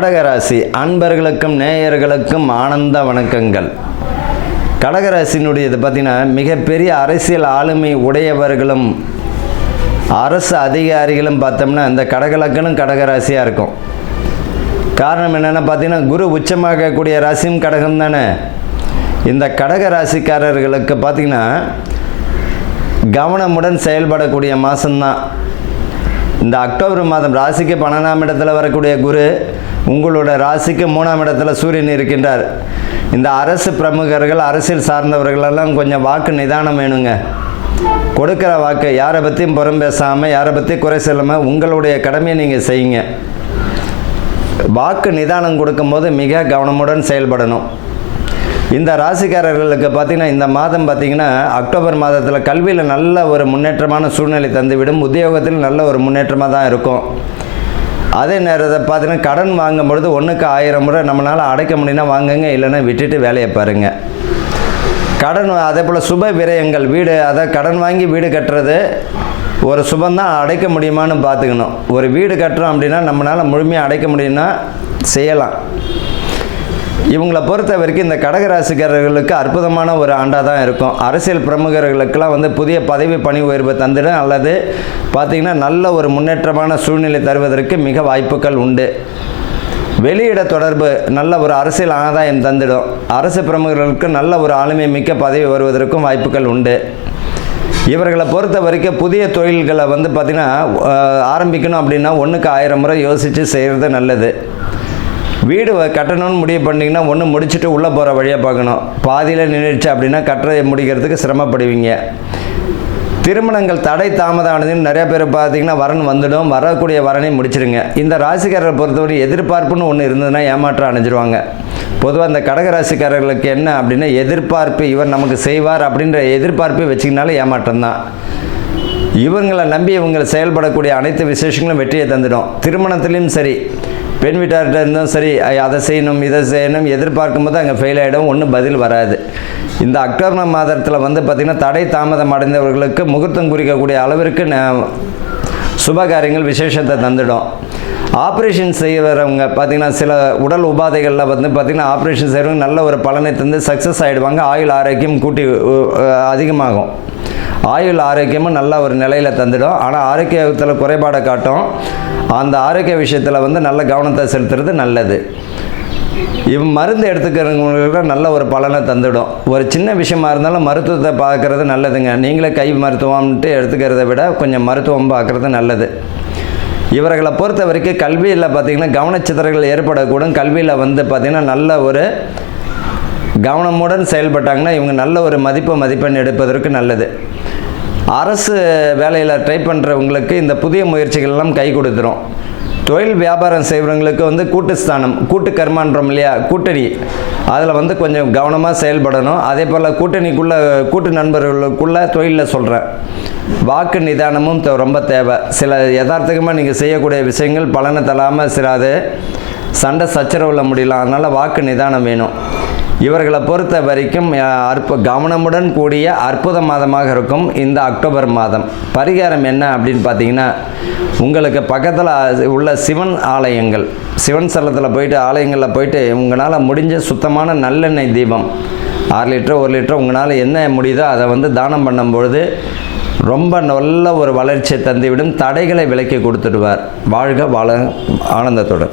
கடகராசி அன்பர்களுக்கும் நேயர்களுக்கும் ஆனந்த வணக்கங்கள். கடகராசினுடைய இது பார்த்திங்கன்னா மிகப்பெரிய அரசியல் ஆளுமை உடையவர்களும் அரசு அதிகாரிகளும் பார்த்தோம்னா இந்த கடகலக்கணும் கடகராசியாக இருக்கும். காரணம் என்னென்னா பார்த்தீங்கன்னா குரு உச்சமாகக்கூடிய ராசியும் கடகம் தானே. இந்த கடக ராசிக்காரர்களுக்கு பார்த்திங்கன்னா கவனமுடன் செயல்படக்கூடிய மாதம்தான் இந்த அக்டோபர் மாதம் ராசிக்கு பன்னெண்டாம் இடத்துல வரக்கூடிய குரு உங்களோட ராசிக்கு மூணாம் இடத்துல சூரியன் இருக்கின்றார். இந்த அரசு பிரமுகர்கள் அரசியல் சார்ந்தவர்களெல்லாம் கொஞ்சம் வாக்கு நிதானம் வேணுங்க. கொடுக்குற வாக்கு யாரை பற்றியும் புறம் பேசாமல் யாரை பற்றி குறை சொல்லாமல் உங்களுடைய கடமையை நீங்கள் செய்யுங்க. வாக்கு நிதானம் கொடுக்கும்போது மிக கவனமுடன் செயல்படணும். இந்த ராசிக்காரர்களுக்கு பார்த்திங்கன்னா இந்த மாதம் பார்த்திங்கன்னா அக்டோபர் மாதத்தில் கல்வியில் நல்ல ஒரு முன்னேற்றமான சூழ்நிலை தந்துவிடும். உத்தியோகத்தில் நல்ல ஒரு முன்னேற்றமாக தான் இருக்கும். அதே நேரத்தை பார்த்தீங்கன்னா கடன் வாங்கும் பொழுது ஒன்றுக்கு ஆயிரம் முறை நம்மளால் அடைக்க முடியும்னா வாங்குங்க இல்லைன்னா விட்டுட்டு வேலையை பாருங்கள் கடன் அதே போல் சுப விரயங்கள் வீடு அதை கடன் வாங்கி வீடு கட்டுறது ஒரு சுபந்தான் அடைக்க முடியுமான்னு பார்த்துக்கணும். ஒரு வீடு கட்டுறோம் அப்படின்னா நம்மளால் முழுமையாக அடைக்க முடியும்னா செய்யலாம். இவங்களை பொறுத்த வரைக்கும் இந்த கடகராசிக்காரர்களுக்கு அற்புதமான ஒரு ஆண்டாக தான் இருக்கும். அரசியல் பிரமுகர்களுக்கெல்லாம் வந்து புதிய பதவி பணி உயர்வு தந்துடும் அல்லது பார்த்திங்கன்னா நல்ல ஒரு முன்னேற்றமான சூழ்நிலை தருவதற்கு மிக வாய்ப்புகள் உண்டு. வெளியிட தொடர்பு நல்ல ஒரு அரசியல் ஆதாயம் தந்துடும். அரசு பிரமுகர்களுக்கு நல்ல ஒரு ஆளுமை மிக்க பதவி வருவதற்கும் வாய்ப்புகள் உண்டு. இவர்களை பொறுத்த வரைக்கும் புதிய தொழில்களை வந்து பார்த்திங்கன்னா ஆரம்பிக்கணும் அப்படின்னா ஒன்றுக்கு ஆயிரம் முறை யோசித்து செய்கிறது நல்லது. வீடு கட்டணும்னு முடிவு பண்ணிங்கன்னா ஒன்று முடிச்சுட்டு உள்ளே போகிற வழியாக பார்க்கணும். பாதியில் நின்றுச்சு அப்படின்னா கட்டுறதை முடிக்கிறதுக்கு சிரமப்படுவீங்க. திருமணங்கள் தடை தாமதம் ஆனதுன்னு நிறைய பேர் பார்த்தீங்கன்னா வரன் வந்துடும். வரக்கூடிய வரனை முடிச்சிடுங்க இந்த ராசிக்காரரை பொறுத்தவரை எதிர்பார்ப்புன்னு ஒன்று இருந்ததுன்னா ஏமாற்றம் அடைஞ்சிருவாங்க. பொதுவாக இந்த கடக ராசிக்காரர்களுக்கு என்ன அப்படின்னா எதிர்பார்ப்பு இவர் நமக்கு செய்வார் அப்படின்ற எதிர்பார்ப்பை வச்சிங்கனாலும் ஏமாற்றம் தான். இவங்களை நம்பி இவங்களை செயல்படக்கூடிய அனைத்து விசேஷங்களும் வெற்றியை தந்துடும். திருமணத்துலேயும் சரி. பெண் வீட்டார்கிட்ட இருந்தும் சரி அதை செய்யணும் இதை செய்யணும் எதிர்பார்க்கும் போது அங்கே ஃபெயில் ஆகிடும் ஒன்றும் பதில் வராது. இந்த அக்டோபர் மாதத்தில் வந்து பார்த்திங்கன்னா தடை தாமதம் அடைந்தவர்களுக்கு முகூர்த்தம் குறிக்கக்கூடிய அளவிற்கு ந- சுபகாரியங்கள் விசேஷத்தை தந்துடும். ஆப்ரேஷன் செய்கிறவங்க பார்த்திங்கன்னா சில உடல் உபாதைகளில் வந்து பார்த்திங்கன்னா ஆப்ரேஷன் செய்கிறவங்க நல்ல ஒரு பலனை தந்து சக்ஸஸ் ஆகிடுவாங்க ஆயுள் ஆரோக்கியம் கூட்டி அதிகமாகும். ஆயுள் ஆரோக்கியமும் நல்ல ஒரு நிலையில் தந்துடும். ஆனால் ஆரோக்கியத்தில் குறைபாடை காட்டும். அந்த ஆரோக்கிய விஷயத்தில் வந்து நல்ல கவனத்தை செலுத்துறது நல்லது. இவ் மருந்து எடுத்துக்கிறவங்களுக்கு நல்ல ஒரு பலனை தந்துடும். ஒரு சின்ன விஷயமா இருந்தாலும் மருத்துவத்தை பார்க்குறது நல்லதுங்க. நீங்களே கை மருத்துவம்ன்ட்டு எடுத்துக்கிறத விட கொஞ்சம் மருத்துவம் பார்க்குறது நல்லது. இவர்களை பொறுத்த வரைக்கும் கல்வியில் பார்த்திங்கன்னா கவனச்சிதறல்கள் ஏற்படக்கூடும். கல்வியில் வந்து பார்த்திங்கன்னா நல்ல ஒரு கவனமுடன் செயல்பட்டாங்கன்னா இவங்க நல்ல ஒரு மதிப்பு மதிப்பெண் எடுப்பதற்கு நல்லது. அரசு வேலையில் ட்ரை பண்ணுறவங்களுக்கு இந்த புதிய முயற்சிகள் கை கொடுத்துரும். தொழில் வியாபாரம் செய்கிறவங்களுக்கு வந்து கூட்டுஸ்தானம் கூட்டு கர்மான்றோம் இல்லையா? கூட்டணி. அதில் வந்து கொஞ்சம் கவனமாக செயல்படணும். அதே போல் கூட்டணிக்குள்ளே கூட்டு நண்பர்களுக்குள்ளே தொழிலில் சொல்கிறேன் வாக்கு நிதானமும் தே- ரொம்ப தேவை. சில யதார்த்தமாக நீங்கள் செய்யக்கூடிய விஷயங்கள் பலனை தராமல் சிறாது சண்டை சச்சரவில் முடியலாம். அதனால் வாக்கு நிதானம் வேணும். இவர்களை பொறுத்த வரைக்கும் அற்ப கவனமுடன் கூடிய அற்புத மாதமாக இருக்கும் இந்த அக்டோபர் மாதம். பரிகாரம் என்ன அப்படின்னு பார்த்தீங்கன்னா உங்களுக்கு பக்கத்தில் உள்ள சிவன் ஆலயங்கள் சிவன் ஸ்தலத்தில் போயிட்டு ஆலயங்களில் போயிட்டு உங்களால் முடிஞ்ச சுத்தமான நல்லெண்ணெய் தீபம் ஆறு லிட்டர் ஒரு லிட்டர் உங்களால் என்ன முடியுதோ அதை வந்து தானம் பண்ணும்பொழுது ரொம்ப நல்ல ஒரு வளர்ச்சியை தந்துவிடும் தடைகளை விலக்கி கொடுத்துடுவார். வாழ்க வாழ ஆனந்தத்துடன்.